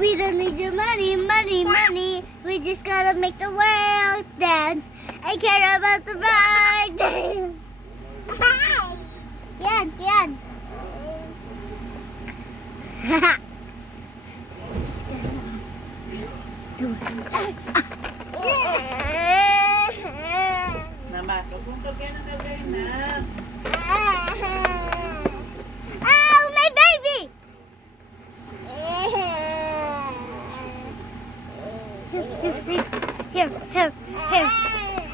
We don't need your money, money, money. We just gotta make the world dance. I care about the bride dance. Yan, yan. Naman, huwag mong kagaya na. Oh, my baby! Here, here, here.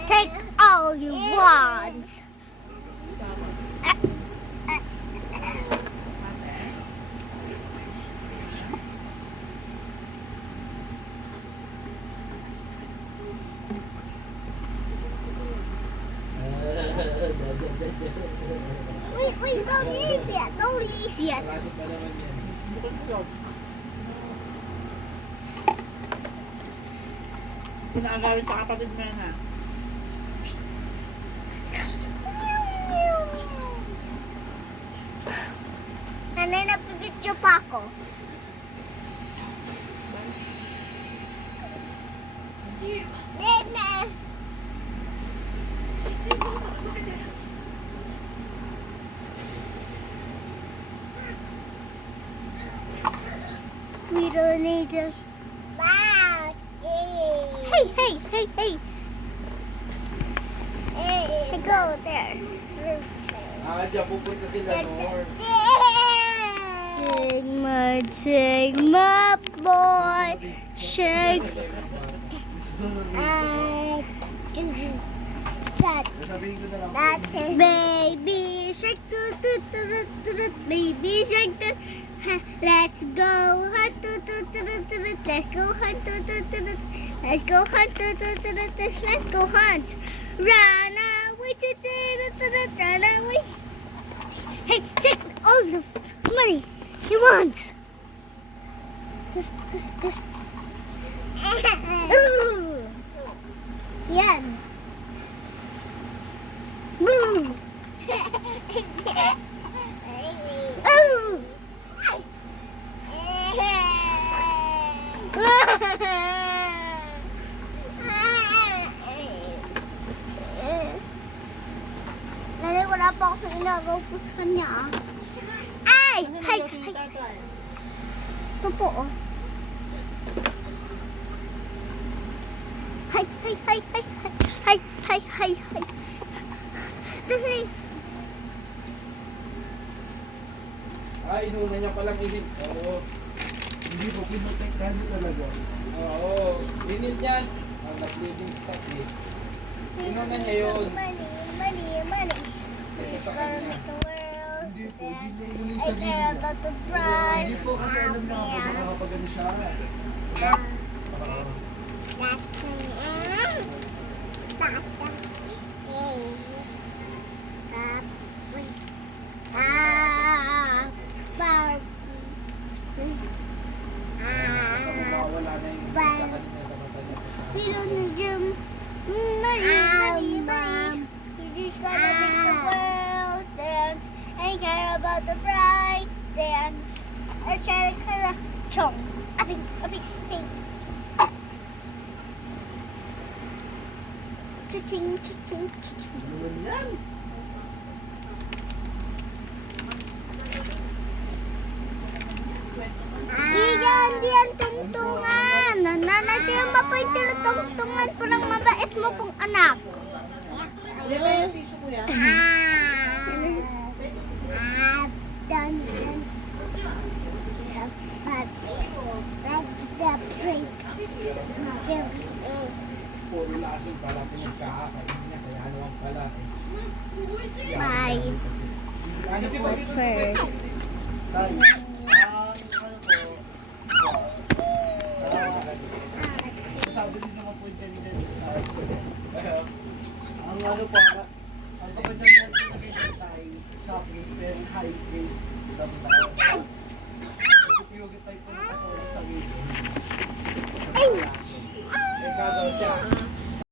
Take all you want. Wait, don't eat it. Don't eat it. Pinaagawin sa kapatid mo yan ha. Nanay, napibidyo pa ako. Nene. We don't need to. Hey, hey, hey, hey. Hey, go there. Diyan pupunta sila North. Sigma, boy. Shake. Sasabihin ko na lang. Baby shark, baby shark, let's go hunt, let's go hunt, let's go hunt, let's go hunt, run away, run away. Hey, take all the money you want. This. Ooh. Yan. Boom. Oh. Nanay, wala pa akong inagaw po sa kanya ah. Ay! Hay! Hay! Ito po oh. Hay! Hay! Hay! Hay! Hay! Hay! Hay! Hay! Kasi Inuna niya palang init. Oo. Hindi po, pinotektahan nyo talaga. Oo. Init yan. Ang na-bleeding stock eh. Inuna niya yun. money. We're just gonna make the world Hindi po, dance. hindi nyo I huling care sabihin niya. about the bride. Hindi po kasi alam na ako baka kapag ano siya. Mawawala na yung sa kanina sa mata niya. We don't need your money. We just gotta make the world dance and care about the bride dance. I try to kind of chong. Abing. Cha-ching. Ano naman yan? Diyan, tungtungan. Nanay, yung mapoy tungtungan po ng mabait mo pong anak. Wala ba yung tissue kuya? Puro lason para pinagkakakain niya. Kaya naman pala. Bye. Ano di ba But dito? first, Tay, sabi din naman po dyan sa ang ano po, ang kapag niya nakikitay sa business, high risk, dapat tayo. Ipiyugit tayo po ng sa video.